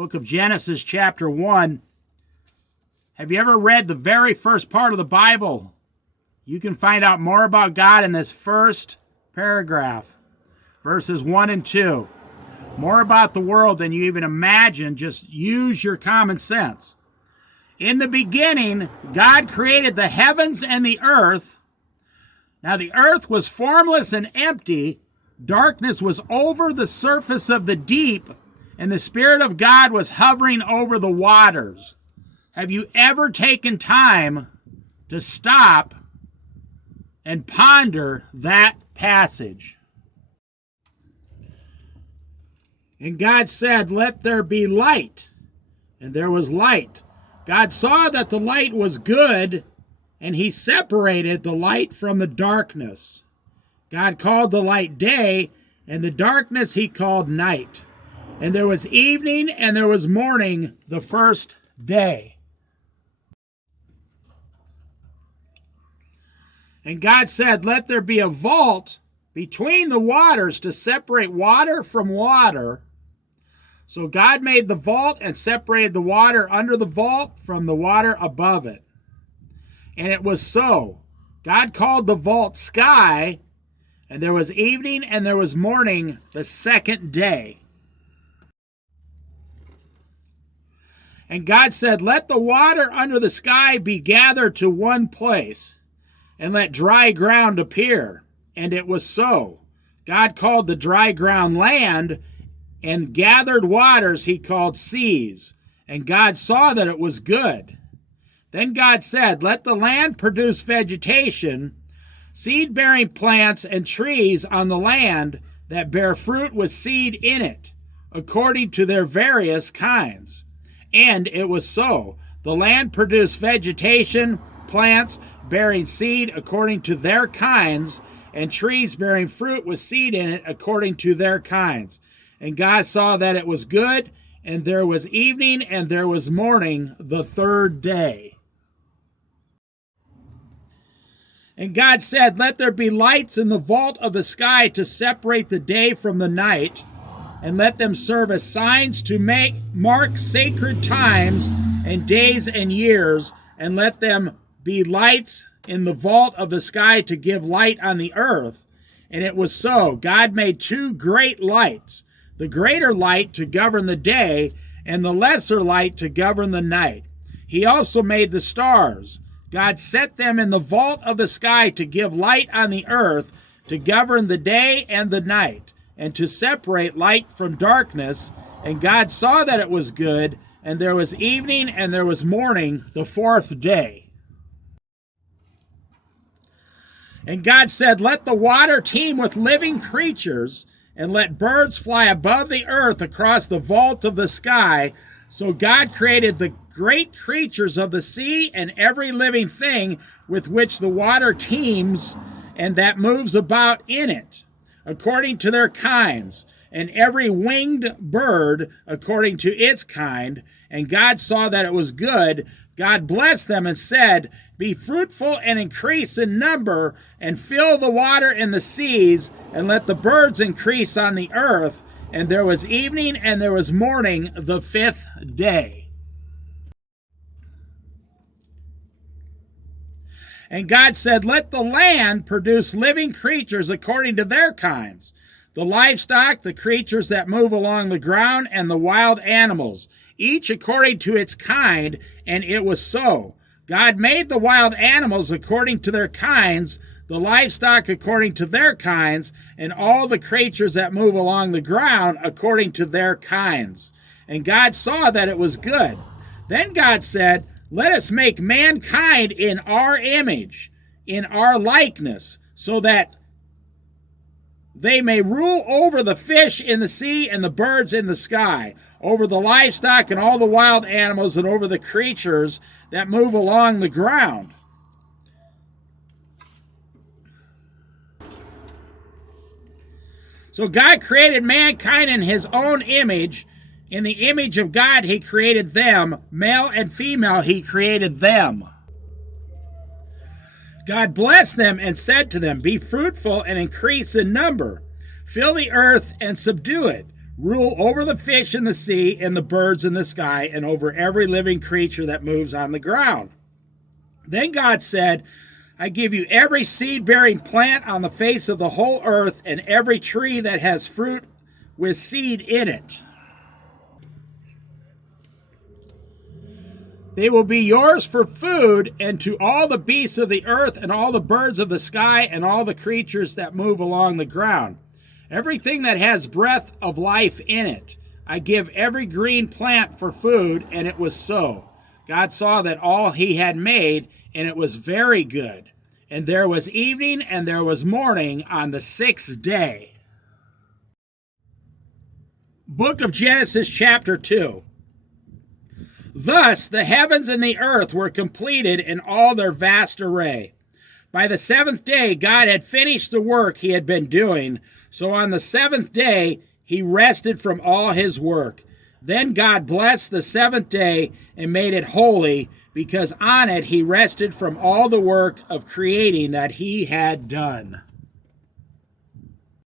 book of Genesis, chapter 1. Have you ever read the very first part of the Bible? You can find out more about God in this first paragraph, verses 1 and 2. More about the world than you even imagine. Just use your common sense. In the beginning, God created the heavens and the earth. Now the earth was formless and empty. Darkness was over the surface of the deep, and the Spirit of God was hovering over the waters. Have you ever taken time to stop and ponder that passage? And God said, "Let there be light." And there was light. God saw that the light was good, and he separated the light from the darkness. God called the light day, and the darkness he called night. And there was evening and there was morning the first day. And God said, "Let there be a vault between the waters to separate water from water." So God made the vault and separated the water under the vault from the water above it. And it was so. God called the vault sky, and there was evening and there was morning the second day. And God said, "Let the water under the sky be gathered to one place, and let dry ground appear." And it was so. God called the dry ground land, and gathered waters he called seas. And God saw that it was good. Then God said, "Let the land produce vegetation, seed-bearing plants and trees on the land that bear fruit with seed in it, according to their various kinds." And it was so. The land produced vegetation, plants bearing seed according to their kinds, and trees bearing fruit with seed in it according to their kinds. And God saw that it was good, and there was evening and there was morning the third day. And God said, "Let there be lights in the vault of the sky to separate the day from the night, and let them serve as signs to mark sacred times and days and years, and let them be lights in the vault of the sky to give light on the earth." And it was so. God made two great lights, the greater light to govern the day, and the lesser light to govern the night. He also made the stars. God set them in the vault of the sky to give light on the earth, to govern the day and the night, and to separate light from darkness. And God saw that it was good, and there was evening and there was morning the fourth day. And God said, "Let the water teem with living creatures, and let birds fly above the earth across the vault of the sky." So God created the great creatures of the sea and every living thing with which the water teems and that moves about in it, according to their kinds, and every winged bird according to its kind. And God saw that it was good. God blessed them and said, "Be fruitful and increase in number, and fill the water in the seas, and let the birds increase on the earth." And there was evening and there was morning the fifth day. And God said, "Let the land produce living creatures according to their kinds, the livestock, the creatures that move along the ground, and the wild animals, each according to its kind." And it was so. God made the wild animals according to their kinds, the livestock according to their kinds, and all the creatures that move along the ground according to their kinds. And God saw that it was good. Then God said, "Let us make mankind in our image, in our likeness, so that they may rule over the fish in the sea and the birds in the sky, over the livestock and all the wild animals, and over the creatures that move along the ground." So God created mankind in his own image. In the image of God he created them. Male and female he created them. God blessed them and said to them, "Be fruitful and increase in number. Fill the earth and subdue it. rule over the fish in the sea and the birds in the sky and over every living creature that moves on the ground. Then God said, I give you every seed-bearing plant on the face of the whole earth and every tree that has fruit with seed in it. They will be yours for food, and to all the beasts of the earth and all the birds of the sky and all the creatures that move along the ground. Everything that has breath of life in it. I give every green plant for food, and it was so. God saw that all he had made, and it was very good. And there was evening and there was morning on the sixth day. Book of Genesis, chapter 2. Thus the heavens and the earth were completed in all their vast array. By the seventh day God had finished the work he had been doing, so on the seventh day he rested from all his work. Then God blessed the seventh day and made it holy, because on it he rested from all the work of creating that he had done.